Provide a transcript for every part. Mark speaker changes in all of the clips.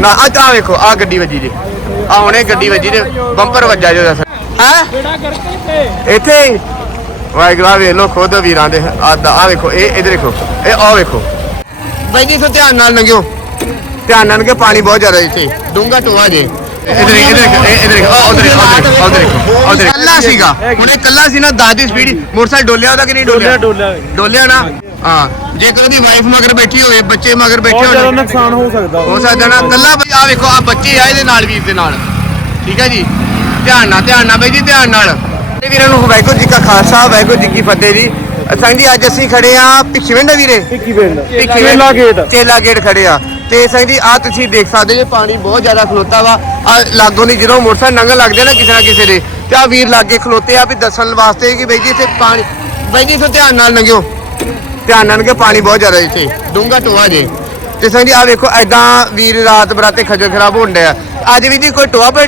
Speaker 1: ਨਾ ਆ ਆ ਵੇਖੋ ਆ ਗੱਡੀ ਵੱਜੀ ਜੀ। ਆ ਹੁਣੇ ਗੱਡੀ ਵੱਜੀ ਜੇ ਬੰਪਰ ਵੱਜਾ ਜੋ ਦੱਸ ਹੈ? ਇੱਥੇ ਹੀ। ਵਾਹਿਗੁਰੂ ਵੇਖ ਲੋ ਖੁਦ ਵੀਰਾਂ ਦੇ ਆ ਆ ਵੇਖੋ ਇਹ ਇਧਰ ਦੇਖੋ ਇਹ ਆ ਵੇਖੋ। ਬਾਈ ਜੀ ਸੋ ਧਿਆਨ ਨਾਲ ਲੰਘਿਓ। ਧਿਆਨ ਨਾਲ ਕਿ ਪਾਣੀ ਬਹੁਤ ਜ਼ਿਆਦਾ ਇੱਥੇ। ਡੂੰਗਾ ਟੋਆ ਜੇ। ਇਧਰ ਇਧਰ ਇਧਰ ਆ ਉਧਰ ਉਧਰ ਉਧਰ ਕੱਲਾ ਸੀਗਾ ਹੁਣ ਇਹ ਕੱਲਾ ਸੀ ਨਾ ਦਾਦੀ ਸਪੀਡ ਮੋਟਰਸਾਈਕਲ ਡੋਲਿਆ ਉਹਦਾ ਕਿ ਨਹੀਂ ਡੋਲਿਆ?
Speaker 2: ਡੋਲਾ
Speaker 1: ਡੋਲਿਆ ਨਾ। ਹਾਂ ਜੇਕਰ ਉਹਦੀ ਵਾਈਫ ਮਗਰ ਬੈਠੀ ਹੋਵੇ ਬੱਚੇ ਮਗਰ ਬੈਠੇ
Speaker 2: ਬਹੁਤ ਜ਼ਿਆਦਾ
Speaker 1: ਹੋਣ
Speaker 2: ਨੁਕਸਾਨ ਹੋ ਸਕਦਾ।
Speaker 1: ਹੋ ਸਕਦਾ ਨਾ। ਕੱਲਾ ਆ ਵੇਖੋ ਆ ਬੱਚੇ ਆ ਇਹਦੇ ਨਾਲ ਵੀਰ ਦੇ ਨਾਲ। ਠੀਕ ਹੈ ਜੀ? ਧਿਆਨ ਨਾਲ ਧਿਆਨ ਨਾਲ ਬਾਈ ਜੀ ਧਿਆਨ ਨਾਲ। ਤੇ ਵੀਰਾਂ ਨੂੰ ਵਾਹਿਗੁਰੂ ਜੀ ਕਾ ਖਾਲਸਾ ਵਾਹਿਗੁਰੂ ਜੀ ਕੀ ਫਤਿਹ ਜੀ। ਸੰਗ ਜੀ ਅੱਜ ਅਸੀਂ ਖੜੇ ਆ ਪਿੱਛੇਵਿੰਡ ਵੀਰੇ।
Speaker 2: ਭਿੱਖੀ ਪਿੰਡ
Speaker 1: ਚੇਲਾ ਗੇਟ। ਚੇਲਾ ਗੇਟ ਖੜੇ ਆ। ਤੇ ਸੰਗ ਜੀ ਆ ਤੁਸੀਂ ਦੇਖ ਸਕਦੇ ਜੇ ਪਾਣੀ ਬਹੁਤ ਜ਼ਿਆਦਾ ਖਲੋਤਾ ਵਾ। ਆ ਲਾਗੋਂ ਦੀ ਜਦੋਂ ਮੋਟਰਸਾਈਕਲ ਲੰਘਣ ਲੱਗਦੇ ਨਾ ਕਿਸੇ ਨਾ ਕਿਸੇ ਦੇ। ਤੇ ਆ ਵੀਰ ਲਾਗੇ ਖਲੋਤੇ ਆ ਵੀ ਦੱਸਣ ਵਾਸਤੇ ਕਿ ਬਈ ਜੀ ਇੱਥੇ ਪਾਣੀ ਬਈ ਜੀ ਇੱਥੇ ਧਿਆਨ ਨਾਲ ਲੰਘਿਓ। ਧਿਆਨ ਨਾਲ ਕਿ ਪਾਣੀ ਬਹੁਤ ਜ਼ਿਆਦਾ ਇੱਥੇ। ਡੂੰਗਾ ਟੋਆ ਜੇ। ਤੇ ਸੰਗ ਜੀ ਆ ਵੇਖੋ ਐਦਾਂ ਵੀਰ ਰਾਤ ਬਰਾਤੇ ਖੱਜਲ ਖਰਾਬ ਹੋਣ ਡਿਆ। ਅੱਜ ਵੀ ਜੀ ਕੋਈ ਟੋਆ ਪੇ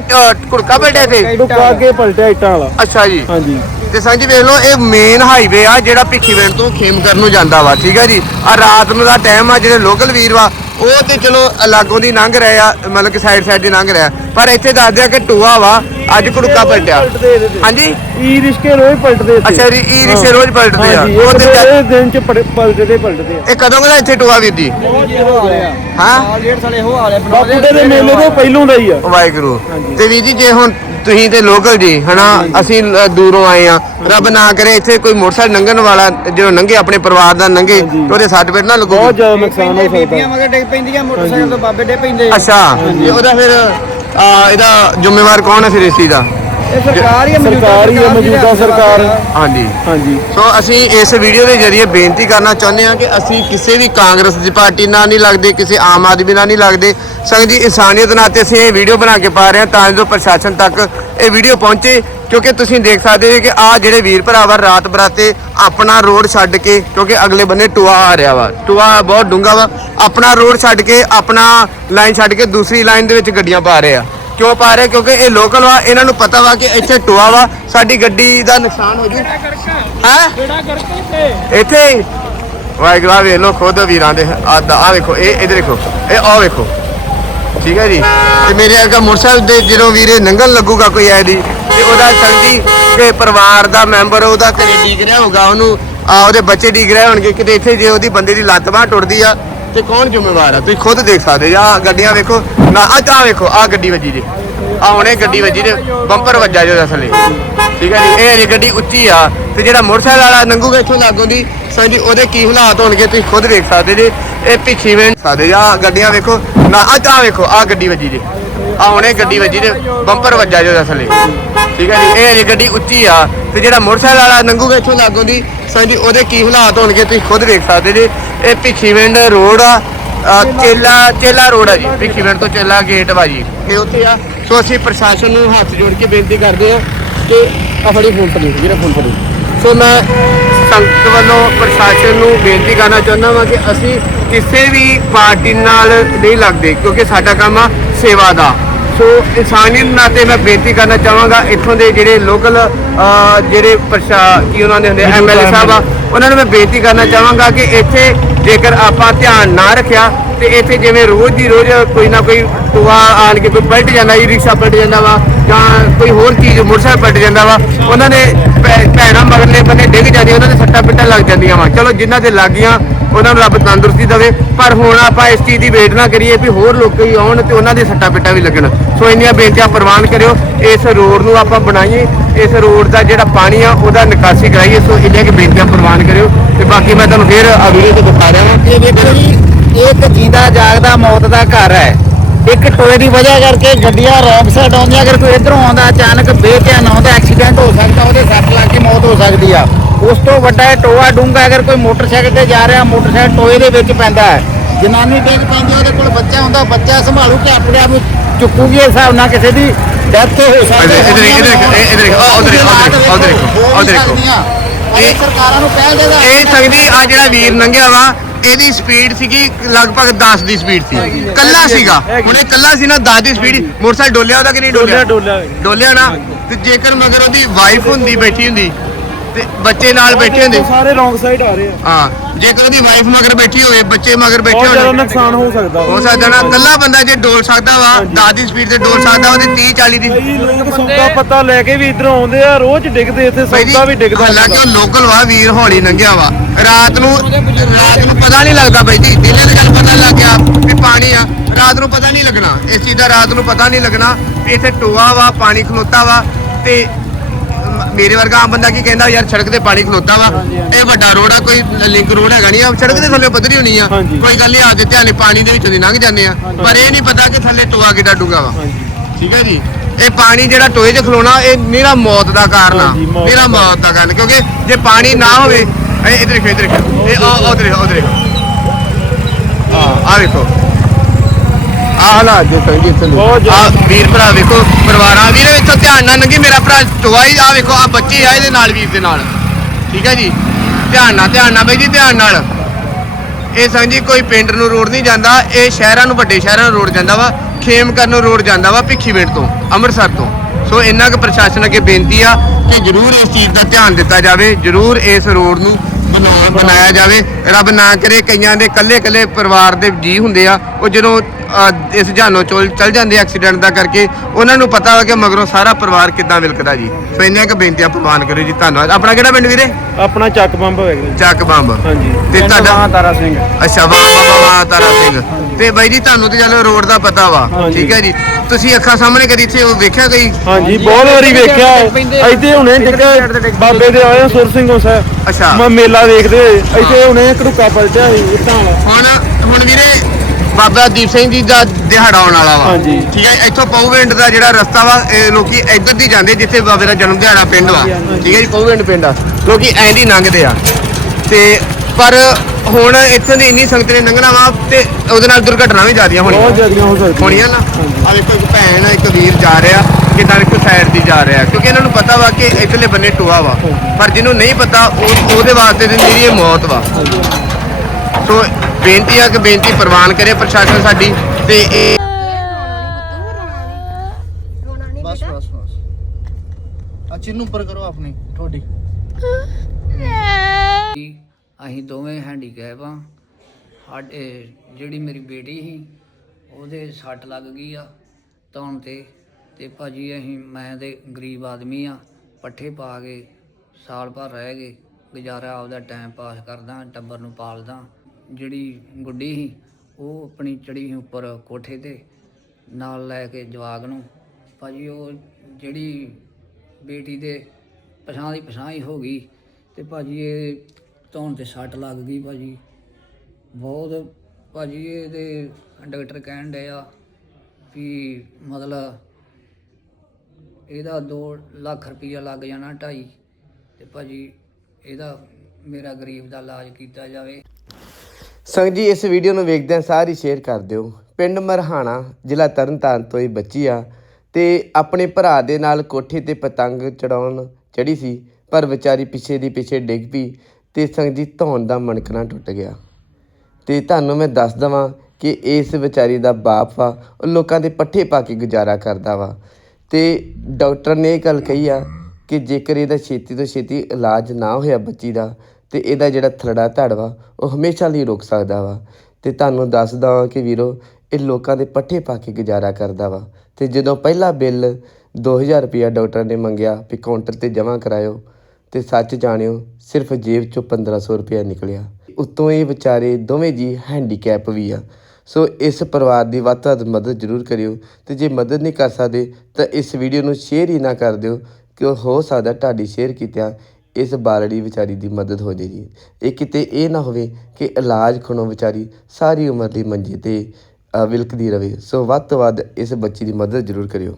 Speaker 1: ਕੁੜਕਾ ਪੇਟਿਆ ਤੇ
Speaker 2: ਡੁੱਕਾ ਕੇ ਪਲਟਿਆ ਇੱਟਾਂ ਵਾਲਾ।
Speaker 1: ਅੱਛਾ ਜੀ।
Speaker 2: ਹਾਂਜੀ।
Speaker 1: ਤੇ ਸੰਗ ਜੀ ਵੇਖ ਲਓ ਇਹ ਮੇਨ ਹਾਈਵੇ ਆ ਜਿਹੜਾ ਭਿੱਖੀਵਿੰਡ ਤੋਂ ਖੇਮਕਰ ਨੂੰ ਜਾਂਦਾ ਵਾ ਠੀਕ ਆ ਜੀ? ਆ ਰਾਤ ਨੂੰ ਦਾ ਟਾਈਮ ਆ ਜਿਹੜੇ ਲੋਕਲ ਵੀਰ ਵਾ ਉਹ ਤੇ ਚਲੋ ਲਾਗੋਂ ਦੀ ਲੰਘ ਰਹੇ ਆ ਮਤਲਬ ਕਿ ਸਾਈਡ ਸਾਈਡ ਦੀ ਲੰਘ ਰਿਹਾ ਪਰ ਇੱਥੇ ਦੱਸਦੇ ਆ ਕਿ ਟੋਆ ਵਾ ਅੱਜ ਕੁੜਕਾ ਪਲਟਿਆ। ਹਾਂਜੀ?
Speaker 2: ਈ ਰਿਸ਼ਕੇ ਰੋਜ਼ ਪਲਟਦੇ ਇੱਥੇ।
Speaker 1: ਅੱਛਾ ਜੀ, ਈ ਰਿਕਸ਼ੇ ਰੋਜ਼ ਪਲਟਦੇ ਆ।
Speaker 2: ਹਾਂਜੀ,
Speaker 1: ਉਹ ਤੇ
Speaker 2: ਦਿਨ ਚ ਪੜ- ਪਲਟਦੇ ਪਲਟਦੇ ਆ।
Speaker 1: ਇਹ ਕਦੋਂ ਕਦਾ ਇੱਥੇ ਟੋਆ ਵੀਰ ਜੀ ਹਾਂ?
Speaker 3: ਡੇਢ ਸਾਲੇ ਹੋ ਆਲੇ
Speaker 2: ਬਾਪੂਡੇ ਦੇ ਮੇਲੇ ਤੋਂ ਪਹਿਲੋਂ ਦਾ ਹੀ ਆ।
Speaker 1: ਵਾਹਿਗੁਰੂ। ਤੇ ਵੀਰ ਜੀ ਜੇ ਹੁਣ ਤੁਸੀਂ ਤੇ ਲੋਕਲ ਜੀ ਹਨਾ ਅਸੀਂ ਲ- ਦੂਰੋਂ ਆਏ ਆ ਰੱਬ ਨਾ ਕਰੇ ਇੱਥੇ ਕੋਈ ਮੋਟਰਸਾਈਕਲ ਲੰਘਣ ਵਾਲਾ ਜਦੋਂ ਲੰਘੇ ਆਪਣੇ ਪਰਿਵਾਰ ਦਾ ਲੰਘੇ ਤੇ ਉਹਦੇ ਸੱਟ ਪੇਟ ਨਾ
Speaker 2: ਬਹੁਤ ਜ਼ਿਆਦਾ ਨੁਕਸਾਨ ਹੋ
Speaker 3: ਬੀਬੀਆਂ
Speaker 2: ਸਕਦਾ
Speaker 3: ਮਗਰ ਡਿੱਗ ਪੈਂਦੀਆਂ ਮੋਟਰਸਾਈਕਲ ਤੋਂ ਬਾਬੇ ਡੇ ਪੈਂਦੇ
Speaker 1: ਅੱਛਾ। ਤੇ ਉਹਦਾ ਫਿਰ ਇਹਦਾ ਜ਼ਿੰਮੇਵਾਰ ਕੌਣ ਹੈ ਫਿਰ ਇਸ ਚੀਜ਼ ਦਾ?
Speaker 3: ਇਹ ਸਰਕਾਰ ਹੀ ਹੈ ਮੌਜੂਦਾ
Speaker 2: ਸਰਕਾਰ ਹੀ ਹੈ, ਮੌਜੂਦਾ ਸਰਕਾਰ।
Speaker 1: ਹਾਂਜੀ।
Speaker 2: ਹਾਂਜੀ।
Speaker 1: ਸੋ ਅਸੀਂ ਇਸ ਵੀਡੀਓ ਦੇ ਜ਼ਰੀਏ ਬੇਨਤੀ ਕਰਨਾ ਚਾਹੁੰਦੇ ਹਾਂ ਕਿ ਅਸੀਂ ਕਿਸੇ ਵੀ ਕਾਂਗਰਸ ਦੀ ਪਾਰਟੀ ਨਾਲ ਨਹੀਂ ਲੱਗਦੇ ਕਿਸੇ ਆਮ ਆਦਮੀ ਨਾਲ ਨਹੀਂ ਲੱਗਦੇ। ਸੰਗ ਜੀ ਇਨਸਾਨੀਅਤ ਨਾਤੇ ਅਸੀਂ ਇਹ ਵੀਡੀਓ ਬਣਾ ਕੇ ਪਾ ਰਹੇ ਹਾਂ ਤਾਂ ਜੋ ਪ੍ਰਸ਼ਾਸਨ ਤੱਕ ਇਹ ਵੀਡੀਓ ਪਹੁੰਚੇ ਕਿਉਂਕਿ ਤੁਸੀਂ ਦੇਖ ਸਕਦੇ ਹੋ ਕਿ ਆ ਜਿਹੜੇ ਵੀਰ ਭਰਾਵਾ ਰਾਤ ਬਰਾਤੇ ਆਪਣਾ ਰੋਡ ਛੱਡ ਕੇ ਕਿਉਂਕਿ ਅਗਲੇ ਬੰਨੇ ਟੋਆ ਆ ਰਿਹਾ ਵਾ ਟੋਆ ਬਹੁਤ ਡੂੰਗਾ ਵਾ ਆਪਣਾ ਰੋਡ ਛੱਡ ਕੇ ਆਪਣਾ ਲਾਈਨ ਛੱਡ ਕੇ ਦੂਸਰੀ ਲਾਈਨ ਦੇ ਵਿੱਚ ਗੱਡੀਆਂ ਪਾ ਰਹੇ ਆ। ਕਿਉਂ ਪਾ ਰਹੇ? ਕਿਉਂਕਿ ਇਹ ਲੋਕਲ ਵਾ ਇਹਨਾਂ ਨੂੰ ਪਤਾ ਵਾ ਕਿ ਇੱਥੇ ਟੋਆ ਵਾ ਸਾਡੀ ਗੱਡੀ ਦਾ ਨੁਕਸਾਨ ਹੋ ਜੂ। ਹੈ?
Speaker 2: ਕਰਕੇ
Speaker 1: ਇੱਥੇ? ਵਾਹਿਗੁਰੂ ਆ ਵੇਖ ਲੋ ਖੁਦ ਵੀਰਾਂ ਦੇ ਆ। ਆ ਵੇਖੋ ਇਹ ਇਧਰ ਦੇਖੋ ਇਹ ਆ ਵੇਖੋ। ਠੀਕ ਹੈ ਜੀ? ਤੇ ਮੇਰੇ ਅਰਗਾ ਮੋਟਰਸਾਈਕਲ ਦੇ ਜਦੋਂ ਵੀਰੇ ਨੰਗਲ ਲੱਗੂਗਾ ਕੋਈ ਐ ਦੀ ਤੇ ਉਹਦਾ ਸੰਗੀ ਕਿ ਪਰਿਵਾਰ ਦਾ ਮੈਂਬਰ ਉਹਦਾ ਘਰੇ ਡੀਗ ਰਿਹਾ ਹੋਊਗਾ ਉਹਨੂੰ ਆ ਉਹਦੇ ਬੱਚੇ ਡੀਗ ਰਹੇ ਹੋਣਗੇ ਕਿਤੇ ਇੱਥੇ ਜੇ ਉਹਦੀ ਬੰਦੇ ਦੀ ਲੱਤ ਬਾਂਹ ਟੁੱਟਦੀ ਆ ਤੇ ਕੌਣ ਜ਼ਿੰਮੇਵਾਰ ਆ? ਤੁਸੀਂ ਖੁਦ ਦੇਖ ਸਕਦੇ ਆ ਗੱਡੀਆਂ ਵੇਖੋ। ਨਾ ਆ ਆ ਵੇਖੋ ਆ ਗੱਡੀ ਵੱਜੀ ਜੀ। ਆ ਹੁਣੇ ਗੱਡੀ ਵੱਜੀ ਜੇ, ਬੰਪਰ ਵੱਜਾ ਜੋ ਅਸਲੇ ਠੀਕ ਹੈ ਜੀ? ਇਹ ਹਜੇ ਗੱਡੀ ਉੱਚੀ ਆ, ਤੇ ਜਿਹੜਾ ਮੋਟਰਸਾਈਕਲ ਵਾਲਾ ਨੰਗੂਗਾ, ਇੱਥੋਂ ਲਾਗੋਂ ਦੀ ਸੰਜੀ ਉਹਦੇ ਕੀ ਹਾਲਾਤ ਹੋਣਗੇ, ਤੁਸੀਂ ਖੁਦ ਦੇਖ ਸਕਦੇ ਜੀ। ਇਹ ਪਿੱਛੇ ਵੇਣ ਸਕਦੇ ਆ ਗੱਡੀਆਂ ਵੇਖੋ। ਨਾ ਆ ਆ ਵੇਖੋ ਆ ਗੱਡੀ ਵੱਜੀ ਜੀ। ਆ ਹੁਣੇ ਗੱਡੀ ਵੱਜੀ ਜੇ, ਬੰਪਰ ਵੱਜਾ ਜੋ ਅਸਲੇ ਠੀਕ ਹੈ ਜੀ? ਇਹ ਹਜੇ ਗੱਡੀ ਉੱਚੀ ਆ, ਤੇ ਜਿਹੜਾ ਮੋਟਰਸਾਈਕਲ ਵਾਲਾ ਨੰਗੂਗਾ, ਇੱਥੋਂ ਲਾਗੋਂ ਦੀ ਸੰਜੀ ਉਹਦੇ ਕੀ ਹਾਲਾਤ ਹੋਣਗੇ ਤੁਸੀਂ ਖੁਦ ਵੇਖ ਸਕਦੇ ਜੀ। ਇਹ ਪਿੱਛੀਵਿੰਡ ਰੋਡ ਆ ਅ, ਚੇਲਾ ਚੇਲਾ ਰੋਡ ਆ ਜੀ। ਭਿੱਖੀਵਿੰਡ ਤੋਂ ਚੇਲਾ ਗੇਟ ਵਾ ਜੀ। ਇਹ ਉੱਥੇ ਆ। ਸੋ ਅਸੀਂ ਪ੍ਰਸ਼ਾਸਨ ਨੂੰ ਹੱਥ ਜੋੜ ਕੇ ਬੇਨਤੀ ਕਰਦੇ ਆ ਕਿ ਆ ਫੜੀ ਫੋਨ ਫੜੀ ਵੀਰੇ ਫੋਨ ਫੜੀ ਸੋ ਮੈਂ ਸੰਗਤ ਵੱਲੋਂ ਪ੍ਰਸ਼ਾਸਨ ਨੂੰ ਬੇਨਤੀ ਕਰਨਾ ਚਾਹੁੰਦਾ ਵਾਂ ਕਿ ਅਸੀਂ ਕਿਸੇ ਵੀ ਪਾਰਟੀ ਨਾਲ ਨਹੀਂ ਲੱਗਦੇ ਕਿਉਂਕਿ ਸਾਡਾ ਕੰਮ ਆ ਸੇਵਾ ਦਾ। ਸੋ ਇਨਸਾਨੀਅਤ ਨਾਤੇ ਮੈਂ ਬੇਨਤੀ ਕਰਨਾ ਚਾਹਾਂਗਾ ਇੱਥੋਂ ਦੇ ਜਿਹੜੇ ਲੋਕਲ ਜਿਹੜੇ ਪ੍ਰਸ਼ਾ ਕੀ ਉਹਨਾਂ ਦੇ ਹੁੰਦੇ ਐਮਐਲਏ ਸਾਹਿਬ ਆ ਉਹਨਾਂ ਨੂੰ ਮੈਂ ਬੇਨਤੀ ਕਰਨਾ ਚਾਹਾਂਗਾ ਕਿ ਇੱਥੇ ਜੇਕਰ ਆਪਾਂ ਧਿਆਨ ਨਾ ਰੱਖਿਆ ਤੇ ਇੱਥੇ ਜਿਵੇਂ ਰੋਜ਼ ਦੀ ਰੋਜ਼ ਕੋਈ ਨਾ ਕੋਈ ਟੂਆ ਆਣ ਕੇ ਕੋਈ ਪਲਟ ਜਾਂਦਾ ਈ ਰਿਕਸ਼ਾ ਪਲਟ ਜਾਂਦਾ ਵਾ ਜਾਂ ਕੋਈ ਹੋਰ ਚੀਜ਼ ਮੋਟਰਸਾਈਕਲ ਪਲਟ ਜਾਂਦਾ ਵਾ ਉਹਨਾਂ ਦੇ ਭੈਣਾਂ ਮਗਰਲੇ ਬੰਨੇ ਡਿੱਗ ਜਾਂਦੀਆਂ ਉਹਨਾਂ ਦੇ ਸੱਟਾਂ ਪਿੱਟਾਂ ਲੱਗ ਜਾਂਦੀਆਂ ਵਾ। ਚਲੋ ਜਿਨ੍ਹਾਂ ਦੇ ਲੱਗੀਆਂ ਉਹਨਾਂ ਨੂੰ ਰੱਬ ਤੰਦਰੁਸਤੀ ਦੇਵੇ। ਪਰ ਹੁਣ ਆਪਾਂ ਇਸ ਚੀਜ਼ ਦੀ ਵੇਟ ਨਾ ਕਰੀਏ ਵੀ ਹੋਰ ਲੋਕੀ ਆਉਣ ਤੇ ਉਹਨਾਂ ਦੇ ਸੱਟਾਂ ਪਿੱਟਾਂ ਵੀ ਲੱਗਣ। ਸੋ ਇੰਨੀਆਂ ਬੇਨਤੀਆਂ ਪ੍ਰਵਾਨ ਕਰਿਓ, ਇਸ ਰੋਡ ਨੂੰ ਆਪਾਂ ਬਣਾਈਏ, ਇਸ ਰੋਡ ਦਾ ਜਿਹੜਾ ਪਾਣੀ ਆ, ਉਹਦਾ ਨਿਕਾਸੀ ਕਰਾਈਏ। ਸੋ ਇੰਨੀਆਂ ਕਿ ਬੇਨਤੀਆਂ ਪ੍ਰਵਾਨ ਕਰਿਓ ਤੇ ਬਾਕੀ ਮੈਂ ਤੁਹਾਨੂੰ ਫੇਰ ਆ ਵੀਡੀਓ ਤੇ ਦਿਖਾ ਰਿਹਾ ਵਾਂ।
Speaker 3: ਇਹ ਵੇਖੋ ਜੀ ਇੱਕ ਜਿੰਦਾ ਜਾਗਦਾ ਮੌਤ ਦਾ ਘਰ ਹੈ। ਇੱਕ ਟੋਏ ਦੀ ਵਜ੍ਹਾ ਕਰਕੇ ਗੱਡੀਆਂ ਰੌਂਗ ਸਾਈਡ ਆਉਂਦੀਆਂ। ਅਗਰ ਕੋਈ ਇਧਰੋਂ ਆਉਂਦਾ, ਅਚਾਨਕ ਬੇਧਿਆਨ ਆਉਂਦਾ, ਐਕਸੀਡੈਂਟ ਹੋ ਸਕਦਾ, ਉਹਦੇ ਸੱਟ ਲੱਗ ਕੇ ਮੌਤ ਹੋ ਸਕਦੀ ਆ। ਉਸ ਤੋਂ ਵੱਡਾ ਇਹ ਟੋਆ ਡੂੰਗਾ ਅਗਰ ਕੋਈ ਮੋਟਰਸਾਈਕਲ ਤੇ ਜਾ ਰਿਹਾ ਮੋਟਰਸਾਈਕਲ ਟੋਏ ਦੇ ਵਿੱਚ ਪੈਂਦਾ ਹੈ। ਜਨਾਨੀ ਡਿੱਗ ਪੈਂਦੀ ਉਹਦੇ ਕੋਲ ਬੱਚਾ ਹੁੰਦਾ ਬੱਚਾ ਸੰਭਾਲੂ ਕਿ ਆਪਣੇ ਆਪ ਨੂੰ ਚੁੱਕੂਗੀ ਇਸ ਹਿਸਾਬ ਨਾਲ ਕਿਸੇ ਦੀ ਡੈਥ ਹੋ ਸਕਦੀ
Speaker 1: ਇੱਧਰ- ਇੱਧਰ- ਇੱਧਰ- ਇੱਧਰ- ਉੱਧਰ- ਉੱਧਰ- ਉੱਧਰ ਦੇਖੋ।
Speaker 3: ਇਹ ਸਰਕਾਰਾਂ ਨੂੰ ਪਹਿਲ ਦੇ ਦਾ
Speaker 1: ਇਹ ਸੰਗਦੀ ਆ ਜਿਹੜਾ ਵੀਰ ਲੰਘਿਆ ਵਾ ਇਹਦੀ ਸਪੀਡ ਸੀਗੀ ਲਗਭਗ 10 ਦੀ ਸਪੀਡ ਸੀ। ਕੱਲਾ ਸੀਗਾ। ਹੁਣ ਇਹ ਕੱਲਾ ਸੀ ਨਾ 10 ਦੀ ਸਪੀਡ ਮੋਟਰਸਾਈਕਲ ਡੋਲਿਆ ਉਹਦਾ ਕਿ ਨਹੀਂ
Speaker 2: ਡੋਲਿਆ?
Speaker 1: ਡੋਲਿਆ ਨਾ ਤੇ ਜੇਕਰ ਮਗਰ ਉਹਦੀ ਵਾਈਫ ਹੁੰਦੀ ਬੈਠੀ ਹੁੰਦੀ ਤੇ ਬੱਚੇ ਨਾਲ ਬੈਠੇ ਹੁੰਦੇ।
Speaker 2: ਸਾਰੇ ਰੌਂਗ ਸਾਈਡ ਆ ਰਹੇ ਆ।
Speaker 1: ਹਾਂ ਜੇਕਰ ਉਹਦੀ ਵਾਈਫ ਮਗਰ ਬੈਠੀ ਹੋਵੇ ਬੱਚੇ ਮਗਰ ਬੈਠੇ
Speaker 2: ਬਹੁਤ ਜ਼ਿਆਦਾ
Speaker 1: ਹੋਣ
Speaker 2: ਨੁਕਸਾਨ ਹੋ ਸਕਦਾ।
Speaker 1: ਹੋ ਸਕਦਾ ਨਾ ਕੱਲਾ ਬੰਦਾ ਜੇ ਡੋਲ ਸਕਦਾ ਵਾ 10 ਦੀ ਸਪੀਡ ਤੇ ਡੋਲ ਸਕਦਾ ਉਹਦੀ 30 40 ਦੀ।
Speaker 2: ਕਈ ਲੋਕ ਸੌਦਾ ਪਤਾ ਲੈ ਕੇ ਵੀ ਇਧਰੋਂ ਆਉਂਦੇ ਆ ਰੋਜ਼ ਡਿੱਗਦੇ ਇੱਥੇ ਸੌਦਾ ਵੀ ਡਿੱਗਦਾ
Speaker 1: ਹਾਲਾਂਕਿ ਉਹ ਲੋਕਲ ਵਾ ਵੀਰ ਹੌਲੀ ਲੰਘਿਆ ਵਾ। ਰਾਤ ਨੂੰ ਰਾਤ ਨੂੰ ਪਤਾ ਨਹੀਂ ਲੱਗਦਾ ਬਾਈ ਜੀ ਦਿਨੇ ਤੇ ਚੱਲ ਪਤਾ ਲੱਗ ਗਿਆ ਵੀ ਪਾਣੀ ਆ। ਰਾਤ ਨੂੰ ਪਤਾ ਨਹੀਂ ਲੱਗਣਾ। ਇਸ ਚੀਜ਼ ਦਾ ਰਾਤ ਨੂੰ ਪਤਾ ਨਹੀਂ ਲੱਗਣਾ। ਵੀ ਇੱਥੇ ਟੋਆ ਵਾ ਪਾਣੀ ਖਲੋਤਾ ਵਾ ਤੇ ਮੇਰੇ ਵਰਗਾ ਆਮ ਬੰਦਾ ਕੀ ਕਹਿੰਦਾ ਯਾਰ ਸੜਕ ਤੇ ਪਾਣੀ ਖਲੋਤਾ ਵਾ ਇਹ ਵੱਡਾ ਰੋਡ ਆ ਕੋਈ ਲਿੰਕ ਰੋਡ ਹੈਗਾ ਨਹੀਂ ਆ ਸੜਕ ਦੇ ਥੱਲੇ ਪੱਧਰੀ ਹੋਣੀ ਆ। ਕੋਈ ਗੱਲ ਨਹੀਂ ਆ ਕੇ ਧਿਆਨੇ ਪਾਣੀ ਦੇ ਵਿੱਚੋਂ ਦੀ ਲੰਘ ਜਾਂਦੇ ਆ। ਪਰ ਇਹ ਨਹੀਂ ਪਤਾ ਕਿ ਥੱਲੇ ਟੋਆ ਕਿੱਡਾ ਡੂੰਗਾ ਵਾ। ਠੀਕ ਹੈ ਜੀ? ਇਹ ਪਾਣੀ ਜਿਹੜਾ ਟੋਏ 'ਚ ਖਲੋਣਾ ਇਹ ਮੇਰਾ ਮੌਤ ਦਾ ਕਾਰਨ ਆ। ਮੇਰਾ ਮੌਤ ਦਾ ਕਾਰਨ। ਕਿਉਂਕਿ ਜੇ ਪਾਣੀ ਨਾ ਹੋਵੇ ਇਹ ਇਧਰ ਦੇਖੋ ਇਧਰ ਦੇਖੋ। ਇਹ ਆ ਉਧਰ ਦੇਖੋ ਉਧਰ ਦੇਖੋ। ਆ ਆ ਵੇਖੋ। ਆ ਹਾਲਾਤ ਜੇ ਸੰਗੀ ਇੱਥੇ
Speaker 2: ਬਹੁਤ।
Speaker 1: ਆ ਵੀਰ ਭਰਾ ਵੇਖੋ ਪਰਿਵਾਰਾਂ ਵੀਰ ਇੱਥੋਂ ਧਿਆਨ ਨਾਲ ਲੰਗੀ ਮੇਰਾ ਭਰਾ ਹੀ ਆ ਵੇਖੋ ਆ ਬੱਚੇ ਆ ਇਹਦੇ ਨਾਲ ਵੀਰ ਦੇ ਨਾਲ। ਠੀਕ ਹੈ ਜੀ? ਧਿਆਨ ਨਾਲ ਧਿਆਨ ਨਾਲ ਬਈ ਜੀ ਧਿਆਨ ਨਾਲ। ਇਹ ਸੰਜੀ ਕੋਈ ਪਿੰਡ ਨੂੰ ਰੋਡ ਨਹੀਂ ਜਾਂਦਾ ਇਹ ਸ਼ਹਿਰਾਂ ਨੂੰ ਵੱਡੇ ਸ਼ਹਿਰਾਂ ਨੂੰ ਰੋਡ ਜਾਂਦਾ ਵਾ ਖੇਮਕਰ ਨੂੰ ਰੋਡ ਜਾਂਦਾ ਵਾ ਭਿੱਖੀਵਿੰਡ ਤੋਂ ਅੰਮ੍ਰਿਤਸਰ ਤੋਂ। ਸੋ ਇੰਨਾ ਕੁ ਪ੍ਰਸ਼ਾਸਨ ਅੱਗੇ ਬੇਨਤੀ ਆ ਕਿ ਜਰੂਰ ਇਸ ਚੀਜ਼ ਦਾ ਧਿਆਨ ਦਿੱਤਾ ਜਾਵੇ ਜਰੂਰ ਇਸ ਰੋਡ ਨੂੰ ਬਣਾਉਣ ਬਣਾਇਆ ਜਾਵੇ। ਰੱਬ ਨਾ ਕਰੇ ਕਈਆਂ ਦੇ ਕੱਲੇ ਕੱਲੇ ਪਰਿਵਾਰ ਦੇ ਜੀ ਹੁੰਦੇ ਆ ਉਹ ਜਦੋਂ ਅਹ, ਇਸ ਜਾਨੋਂ ਚੋਲ ਚਲ ਜਾਂਦੇ ਐਕਸੀਡੈਂਟ ਦਾ ਕਰਕੇ ਉਹਨਾਂ ਨੂੰ ਪਤਾ ਵਾ ਕਿ ਮਗਰੋਂ ਸਾਰਾ ਪਰਿਵਾਰ ਕਿੱਦਾਂ ਵਿਲਕਦਾ ਜੀ। ਸੋ ਇੰਨੀਆਂ ਕੁ ਬੇਨਤੀਆਂ ਪ੍ਰਵਾਨ ਕਰੋ ਜੀ ਧੰਨਵਾਦ। ਆਪਣਾ ਕਿਹੜਾ ਪਿੰਡ ਵੀਰੇ?
Speaker 2: ਆਪਣਾ ਚੱਕ ਬੰਬ ਹੋਵੇਗਾ
Speaker 1: ਚੱਕ ਬੰਬ।
Speaker 2: ਹਾਂਜੀ।
Speaker 1: ਤੇ ਤੁਹਾਡਾ
Speaker 2: ਤਾਰਾ ਸਿੰਘ।
Speaker 1: ਅੱਛਾ ਵਾਹ ਵਾਹ ਵਾਹ ਤਾਰਾ ਸਿੰਘ। ਤੇ ਬਾਈ ਜੀ ਤੁਹਾਨੂੰ ਤੇ ਚੱਲ ਰੋਡ ਦਾ ਪਤਾ ਵਾ।
Speaker 2: ਹਾਂਜੀ।
Speaker 1: ਠੀਕ ਹੈ ਜੀ। ਤੁਸੀਂ ਅੱਖਾਂ ਸਾਹਮਣੇ ਕਦੀ ਇੱਥੇ ਉਹ ਵੇਖਿਆ ਗਈ
Speaker 2: ਹਾਂਜੀ ਬਹੁਤ ਵਾਰੀ ਵੇਖਿਆ। ਹੈ। ਇੱਥੇ ਹੁਣੇ ਡਿੱਗੇ ਬਾਬੇ ਦੇ ਆਏ ਆ ਸੁਰ ਸਿੰਘੋਂ ਸਾਹਿਬ
Speaker 1: ਅੱਛਾ।
Speaker 2: ਮੈਂ ਮੇਲਾ ਦੇਖਦੇ ਹੋਏ ਇੱਥੇ ਹੁਣੇ ਘੜੂਕਾ ਪਲਟਿਆ ਸੀ ਇੱਟਾਂ ਵਾਲਾ।
Speaker 1: ਹੁਣ ਹੁਣ ਵੀਰੇ ਬਾਬਾ ਦੀਪ ਸਿੰਘ ਜੀ ਦਾ ਦਿਹਾੜਾ ਆਉਣ ਵਾਲਾ ਵਾ।
Speaker 2: ਹਾਂਜੀ।
Speaker 1: ਠੀਕ ਹੈ ਇੱਥੋਂ ਪੌਵਿੰਡ ਦਾ ਜਿਹੜਾ ਰਸਤਾ ਵਾ ਇਹ ਲੋਕੀ ਇੱਧਰ ਦੀ ਜਾਂਦੇ ਜਿੱਥੇ ਬਾਬੇ ਦਾ ਜਨਮ ਦਿਹਾੜਾ ਪਿੰਡ ਵਾ। ਠੀਕ ਹੈ ਜੀ ਪੌਵਿੰਡ ਪਿੰਡ ਆ। ਲੋਕੀ ਐਂ ਦੀ ਲੰਘਦੇ ਆ। ਤੇ ਪਰ ਹੁਣ ਇੱਥੇ ਦੀ ਇੰਨੀ ਸੰਗਤ ਨੇ ਲੰਘਣਾ ਵਾ ਤੇ ਉਹਦੇ ਨਾਲ ਦੁਰਘਟਨਾ ਵੀ ਜ਼ਿਆਦੀਆਂ ਹੋਣੀਆਂ।
Speaker 2: ਬਹੁਤ ਜ਼ਿਆਦਾ ਹੋ ਸਕਦੀ
Speaker 1: ਹੋਣੀਆਂ ਨਾ? ਆ ਵੇਖੋ ਇੱਕ ਭੈਣ ਇੱਕ ਵੀਰ ਜਾ ਰਿਹਾ ਕਿਦਾਂ ਦੇਖੋ ਸਾਈਡ ਦੀ ਜਾ ਰਿਹਾ। ਕਿਉਂਕਿ ਇਹਨਾਂ ਨੂੰ ਪਤਾ ਵਾ ਕਿ ਇਧਰਲੇ ਬੰਨੇ ਟੋਆ ਵਾ। ਪਰ ਜਿਹਨੂੰ ਨਹੀਂ ਪਤਾ ਉਹ ਉਹਦੇ ਵਾਸਤੇ ਤੇ ਮੇਰੀ ਇਹ ਮੌਤ ਵਾ। ਸੋ ਬੇਨਤੀ ਆ ਕਿ ਬੇਨਤੀ ਪ੍ਰਵਾਨ ਕਰੇ ਪ੍ਰਸ਼ਾਸਨ ਸਾਡੀ ਤੇ ਇਹ
Speaker 4: ਰੋਣਾ ਨਹੀਂ
Speaker 5: ਬਸ ਬਸ ਬਸ। ਆ ਚਿੰਨ ਉੱਪਰ ਕਰੋ ਆਪਣੀ ਤੁਹਾਡੀ।
Speaker 6: ਜੀ ਅਸੀਂ ਦੋਵੇਂ ਹੈਂਡੀਕੈਪ ਆ। ਸਾਡੇ ਜਿਹੜੀ ਮੇਰੀ ਬੇਟੀ ਸੀ ਉਹਦੇ ਸੱਟ ਲੱਗ ਗਈ ਆ ਧੌਣ ਤੇ। ਤੇ ਭਾਜੀ ਅਸੀਂ ਮੈਂ ਤੇ ਗਰੀਬ ਆਦਮੀ ਆ ਪੱਠੇ ਪਾ ਕੇ ਸਾਲ ਭਰ ਰਹਿ ਗਏ। ਗੁਜ਼ਾਰਾ ਆਪਦਾ ਟਾਈਮ ਪਾਸ ਕਰਦਾ ਟੱਬਰ ਨੂੰ ਪਾਲਦਾ। ਜਿਹੜੀ ਗੁੱਡੀ ਸੀ, ਉਹ ਆਪਣੀ ਚੜੀ ਸੀ ਉੱਪਰ ਕੋਠੇ ਤੇ, ਨਾਲ ਲੈ ਕੇ ਜਵਾਗ ਨੂੰ। ਭਾਜੀ ਉਹ ਜਿਹੜੀ ਬੇਟੀ ਦੇ ਪਛਾਣ ਦੀ ਪਛਾਣ ਹੀ ਹੋ ਗਈ ਤੇ ਭਾਜੀ ਇਹ ਧੌਣ ਤੇ ਸੱਟ ਲੱਗ ਗਈ ਭਾਜੀ। ਬਹੁਤ ਭਾਜੀ ਇਹਦੇ ਡਾਕਟਰ ਕਹਿਣ ਡਏ ਆ ਵੀ ਮਤਲਬ ਇਹਦਾ 2 ਲੱਖ ਰੁਪਈਆ ਲੱਗ ਜਾਣਾ ਢਾਈ ਤੇ ਭਾਜੀ ਇਹਦਾ ਮੇਰਾ ਗਰੀਬ ਦਾ ਇਲਾਜ ਕੀਤਾ ਜਾਵੇ।
Speaker 1: ਸੰਗ ਜੀ, ਇਸ ਵੀਡੀਓ ਨੂੰ ਵੇਖਦਿਆਂ ਸਾਰੀ ਸ਼ੇਅਰ ਕਰ ਦਿਓ। ਪਿੰਡ ਮਰਹਾਣਾ, ਜ਼ਿਲ੍ਹਾ ਤਰਨਤਾਰਨ ਤੋਂ ਇਹ ਬੱਚੀ ਆ ਤੇ ਆਪਣੇ ਭਰਾ ਦੇ ਨਾਲ ਕੋਠੇ ਤੇ ਪਤੰਗ ਚੜਾਉਣ ਚੜੀ ਸੀ, ਪਰ ਵਿਚਾਰੀ ਪਿੱਛੇ ਦੀ ਪਿੱਛੇ ਡਿੱਗ ਪਈ ਤੇ ਸੰਗ ਜੀ ਧੌਣ ਦਾ ਮਣਕਣਾ ਟੁੱਟ ਗਿਆ। ਤੇ ਤੁਹਾਨੂੰ ਮੈਂ ਦੱਸ ਦਵਾਂ ਕਿ ਇਸ ਵਿਚਾਰੀ ਦਾ ਬਾਪ ਵਾ, ਉਹ ਲੋਕਾਂ ਦੇ ਪੱਠੇ ਪਾ ਕੇ ਗੁਜ਼ਾਰਾ ਕਰਦਾ ਵਾ। ਤੇ ਡਾਕਟਰ ਨੇ ਇਹ ਗੱਲ ਕਹੀ ਆ ਕਿ ਜੇਕਰ ਇਹਦਾ ਛੇਤੀ ਤੋਂ ਛੇਤੀ ਇਲਾਜ ਨਾ ਹੋਇਆ ਬੱਚੀ ਦਾ ਅਤੇ ਇਹਦਾ ਜਿਹੜਾ ਥਲੜਾ ਧੜ ਵਾ, ਉਹ ਹਮੇਸ਼ਾ ਲਈ ਰੁਕ ਸਕਦਾ ਵਾ। ਅਤੇ ਤੁਹਾਨੂੰ ਦੱਸਦਾ ਵਾਂ ਕਿ ਵੀਰੋ, ਇਹ ਲੋਕਾਂ ਦੇ ਪੱਠੇ ਪਾ ਕੇ ਗੁਜ਼ਾਰਾ ਕਰਦਾ ਵਾ। ਅਤੇ ਜਦੋਂ ਪਹਿਲਾ ਬਿੱਲ ਦੋ ਹਜ਼ਾਰ ਰੁਪਈਆ ਡਾਕਟਰ ਨੇ ਮੰਗਿਆ ਵੀ ਕਾਊਂਟਰ ਤੇ ਜਮ੍ਹਾਂ ਕਰਾਇਓ ਅਤੇ ਸੱਚ ਜਾਣਿਓ, ਸਿਰਫ ਜੇਬ ਚੋਂ 1500 ਰੁਪਇਆ ਨਿਕਲਿਆ। ਉੱਤੋਂ ਇਹ ਵਿਚਾਰੇ ਦੋਵੇਂ ਜੀ ਹੈਂਡੀਕੈਪ ਵੀ ਆ। ਸੋ ਇਸ ਪਰਿਵਾਰ ਦੀ ਵੱਧ ਤੋਂ ਵੱਧ ਮਦਦ ਜ਼ਰੂਰ ਕਰਿਓ। ਅਤੇ ਜੇ ਮਦਦ ਨਹੀਂ ਕਰ ਸਕਦੇ, ਤਾਂ ਇਸ ਵੀਡੀਓ ਨੂੰ ਸ਼ੇਅਰ ਹੀ ਨਾ ਕਰ ਦਿਓ ਕਿ ਹੋ ਸਕਦਾ ਤੁਹਾਡੀ ਸ਼ੇਅਰ ਕੀਤਿਆਂ ਇਸ ਬਾਲੜੀ ਵਿਚਾਰੀ ਦੀ ਮਦਦ ਹੋ ਜੇ ਇਹ ਕਿਤੇ ਇਹ ਨਾ ਹੋਵੇ ਕਿ ਇਲਾਜ ਖਣੋ ਵਿਚਾਰੀ ਸਾਰੀ ਉਮਰ ਲਈ ਮੰਜੇ ਤੇ ਵਿਲਕਦੀ ਰਹੇ ਸੋ ਵੱਧ ਤੋਂ ਵੱਧ ਇਸ ਬੱਚੀ ਦੀ ਮਦਦ ਜ਼ਰੂਰ ਕਰਿਓ।